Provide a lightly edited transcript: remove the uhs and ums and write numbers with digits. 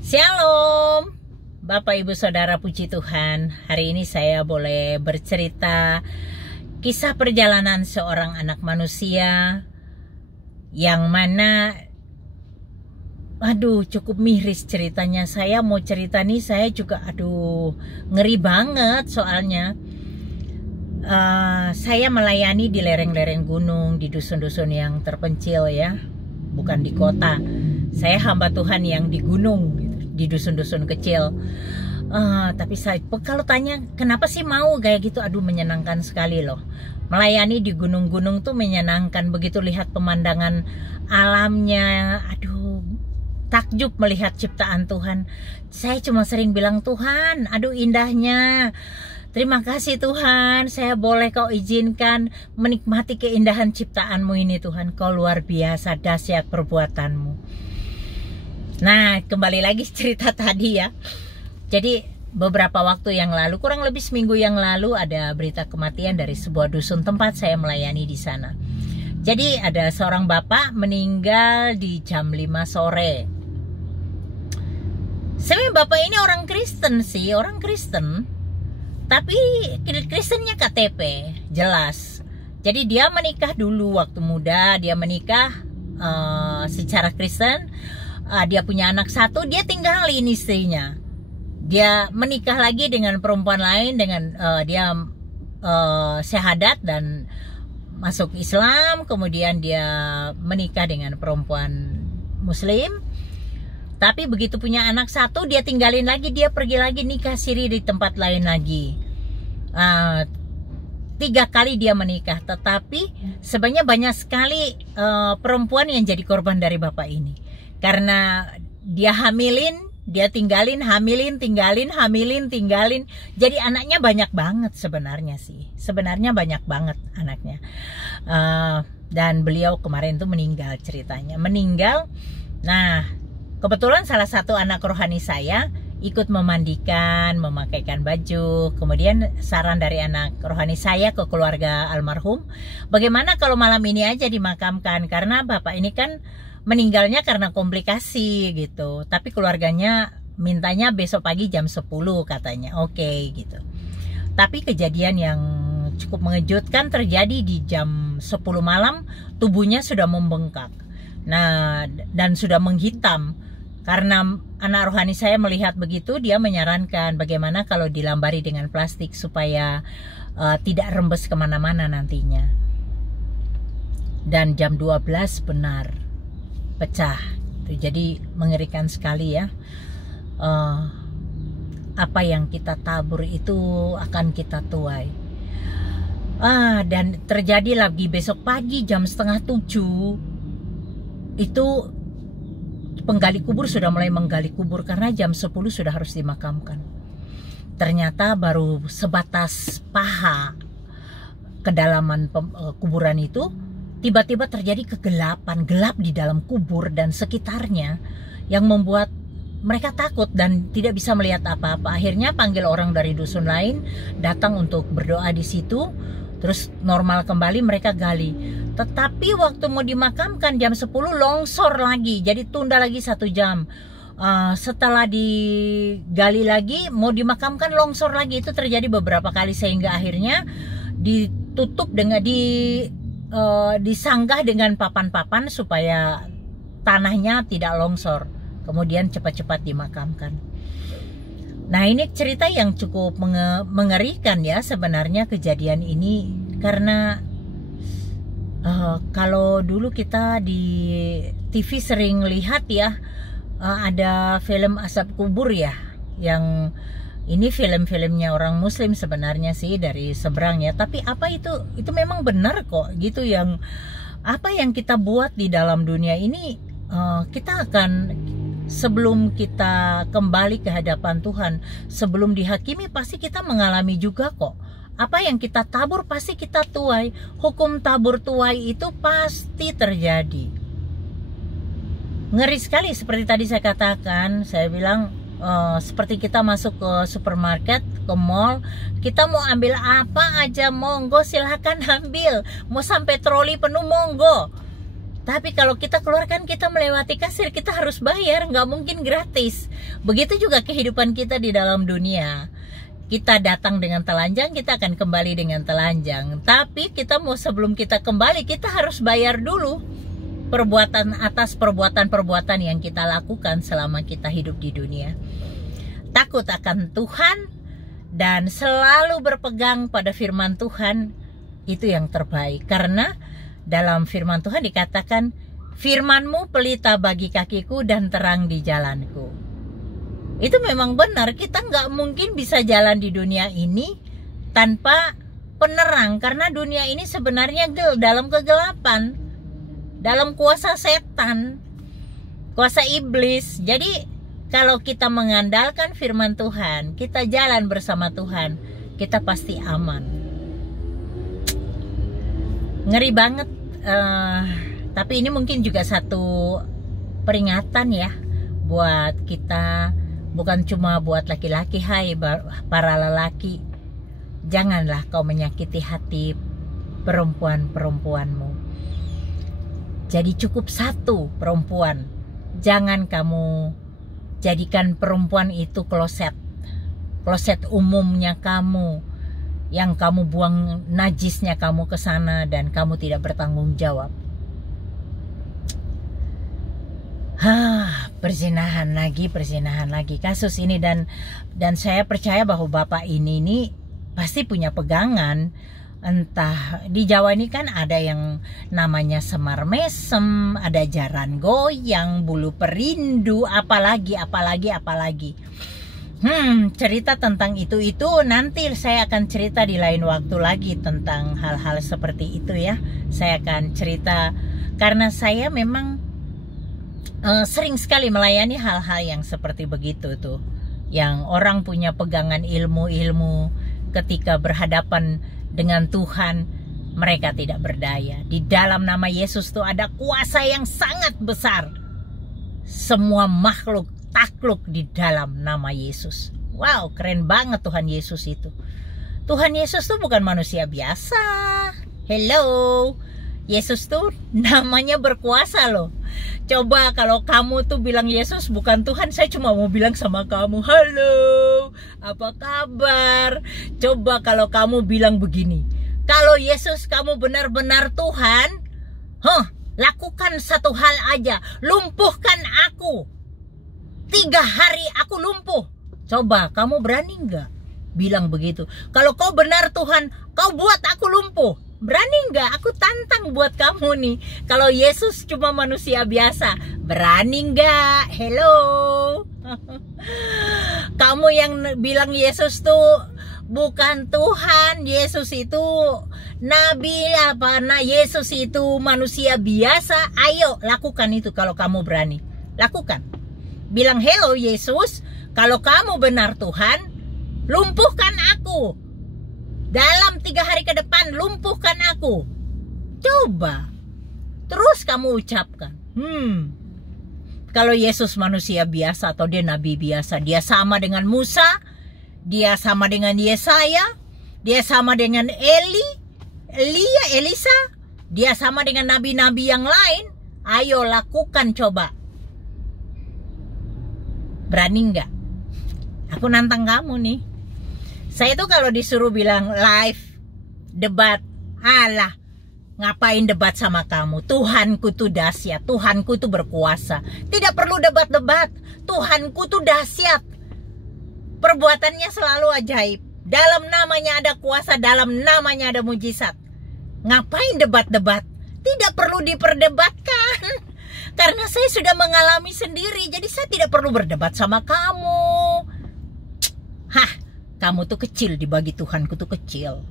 Shalom, Bapak Ibu Saudara puji Tuhan. Hari ini saya boleh bercerita kisah perjalanan seorang anak manusia yang mana cukup miris ceritanya. Saya mau cerita nih, saya juga ngeri banget soalnya. Saya melayani di lereng-lereng gunung, di dusun-dusun yang terpencil ya, bukan di kota. Saya hamba Tuhan yang di gunung, di dusun-dusun kecil. Tapi saya kalau tanya kenapa sih mau kayak gitu, menyenangkan sekali loh. Melayani di gunung-gunung tuh menyenangkan, begitu lihat pemandangan alamnya, takjub melihat ciptaan Tuhan. Saya cuma sering bilang, Tuhan, indahnya. Terima kasih Tuhan, saya boleh Kau izinkan menikmati keindahan ciptaan-Mu ini Tuhan. Kau luar biasa, dahsyat perbuatan-Mu. Nah, kembali lagi cerita tadi ya. Jadi beberapa waktu yang lalu, kurang lebih seminggu yang lalu, ada berita kematian dari sebuah dusun tempat saya melayani di sana. Jadi ada seorang bapak meninggal di jam 5 sore. Sebenarnya bapak ini orang Kristen sih, orang Kristen. Tapi Kristennya KTP, jelas. Jadi dia menikah dulu waktu muda, dia menikah secara Kristen. Dia punya anak satu, dia tinggalin istrinya. Dia menikah lagi dengan perempuan lain, dengan dia syahadat dan masuk Islam. Kemudian dia menikah dengan perempuan Muslim. Tapi begitu punya anak satu, dia tinggalin lagi, dia pergi lagi nikah siri di tempat lain lagi. 3 kali dia menikah, tetapi sebenarnya banyak sekali perempuan yang jadi korban dari bapak ini. Karena dia hamilin, dia tinggalin, hamilin, tinggalin, hamilin, tinggalin. Jadi anaknya banyak banget sebenarnya sih. Sebenarnya banyak banget anaknya. Dan beliau kemarin tuh meninggal ceritanya. Meninggal, nah kebetulan salah satu anak rohani saya ikut memandikan, memakaikan baju. Kemudian saran dari anak rohani saya ke keluarga almarhum, bagaimana kalau malam ini aja dimakamkan, karena bapak ini kan meninggalnya karena komplikasi gitu. Tapi keluarganya mintanya besok pagi jam 10 katanya. Oke gitu. Tapi kejadian yang cukup mengejutkan terjadi di jam 10 malam, tubuhnya sudah membengkak. Nah, dan sudah menghitam. Karena anak rohani saya melihat begitu, dia menyarankan bagaimana kalau dilambari dengan plastik supaya tidak rembes kemana-mana nantinya. Dan jam 12 benar pecah. Jadi mengerikan sekali ya. Apa yang kita tabur itu akan kita tuai. Dan terjadi lagi besok pagi jam 6:30 itu penggali kubur sudah mulai menggali kubur, karena jam 10 sudah harus dimakamkan. Ternyata baru sebatas paha kedalaman kuburan itu, tiba-tiba terjadi kegelapan, gelap di dalam kubur dan sekitarnya, yang membuat mereka takut dan tidak bisa melihat apa-apa. Akhirnya panggil orang dari dusun lain datang untuk berdoa di situ. Terus normal kembali, mereka gali. Tetapi waktu mau dimakamkan jam 10 longsor lagi. Jadi tunda lagi 1 jam. Setelah digali lagi, mau dimakamkan longsor lagi. Itu terjadi beberapa kali sehingga akhirnya ditutup dengan disanggah dengan papan-papan supaya tanahnya tidak longsor. Kemudian cepat-cepat dimakamkan. Nah, ini cerita yang cukup mengerikan ya sebenarnya kejadian ini. Karena kalau dulu kita di TV sering lihat ya, ada film Azab Kubur ya, yang ini film-filmnya orang Muslim sebenarnya sih, dari seberang ya. Tapi apa itu memang benar kok gitu, yang apa yang kita buat di dalam dunia ini, kita akan, sebelum kita kembali ke hadapan Tuhan, sebelum dihakimi, pasti kita mengalami juga kok. Apa yang kita tabur pasti kita tuai. Hukum tabur tuai itu pasti terjadi. Ngeri sekali seperti tadi saya katakan. Saya bilang seperti kita masuk ke supermarket, ke mall, kita mau ambil apa aja, monggo silahkan ambil. Mau sampai troli penuh, monggo. Tapi kalau kita keluarkan, kita melewati kasir, kita harus bayar, nggak mungkin gratis. Begitu juga kehidupan kita di dalam dunia. Kita datang dengan telanjang, kita akan kembali dengan telanjang. Tapi kita mau, sebelum kita kembali, kita harus bayar dulu perbuatan atas perbuatan-perbuatan yang kita lakukan selama kita hidup di dunia. Takut akan Tuhan dan selalu berpegang pada firman Tuhan, itu yang terbaik. Karena dalam firman Tuhan dikatakan, firman-Mu pelita bagi kakiku dan terang di jalanku. Itu memang benar, kita nggak mungkin bisa jalan di dunia ini tanpa penerang. Karena dunia ini sebenarnya dalam kegelapan, dalam kuasa setan, kuasa iblis. Jadi kalau kita mengandalkan firman Tuhan, kita jalan bersama Tuhan, kita pasti aman. Ngeri banget. Tapi ini mungkin juga satu peringatan ya buat kita, bukan cuma buat laki-laki. Hai para lelaki, janganlah kau menyakiti hati perempuan-perempuanmu. Jadi cukup satu perempuan, jangan kamu jadikan perempuan itu kloset umumnya kamu, yang kamu buang najisnya kamu ke sana dan kamu tidak bertanggung jawab. Perzinahan lagi kasus ini, dan saya percaya bahwa bapak ini pasti punya pegangan. Entah di Jawa ini kan ada yang namanya semar mesem, ada jaran goyang, bulu perindu, apalagi. Cerita tentang itu nanti saya akan cerita di lain waktu lagi tentang hal-hal seperti itu ya. Saya akan cerita karena saya memang sering sekali melayani hal-hal yang seperti begitu tuh, yang orang punya pegangan ilmu-ilmu, ketika berhadapan dengan Tuhan mereka tidak berdaya. Di dalam nama Yesus tuh ada kuasa yang sangat besar. Semua makhluk takluk di dalam nama Yesus. Wow, keren banget Tuhan Yesus itu. Tuhan Yesus tuh bukan manusia biasa. Hello, Yesus tuh namanya berkuasa loh. Coba kalau kamu tuh bilang Yesus bukan Tuhan, saya cuma mau bilang sama kamu, halo, apa kabar? Coba kalau kamu bilang begini, kalau Yesus kamu benar-benar Tuhan, lakukan satu hal aja, lumpuhkan aku. 3 hari aku lumpuh. Coba kamu berani nggak bilang begitu? Kalau kau benar Tuhan, kau buat aku lumpuh. Berani nggak? Aku tantang buat kamu nih. Kalau Yesus cuma manusia biasa, berani nggak? Hello. Kamu yang bilang Yesus tuh bukan Tuhan, Yesus itu nabi apa? Nah, Yesus itu manusia biasa. Ayo lakukan itu kalau kamu berani. Lakukan. Bilang, hello Yesus, kalau kamu benar Tuhan, lumpuhkan aku. Dalam 3 hari ke depan, lumpuhkan aku. Coba. Terus kamu ucapkan. Kalau Yesus manusia biasa atau dia nabi biasa, dia sama dengan Musa, dia sama dengan Yesaya, dia sama dengan Elisa, dia sama dengan nabi-nabi yang lain. Ayo lakukan coba. Berani nggak? Aku nantang kamu nih. Saya tuh kalau disuruh bilang live debat, alah, ngapain debat sama kamu? Tuhanku tuh dahsyat, Tuhanku tuh berkuasa. Tidak perlu debat-debat. Tuhanku tuh dahsyat. Perbuatannya selalu ajaib. Dalam namanya ada kuasa, dalam namanya ada mujizat. Ngapain debat-debat? Tidak perlu diperdebatkan. Karena saya sudah mengalami sendiri, jadi saya tidak perlu berdebat sama kamu. Kamu tuh kecil dibagi Tuhanku tuh kecil.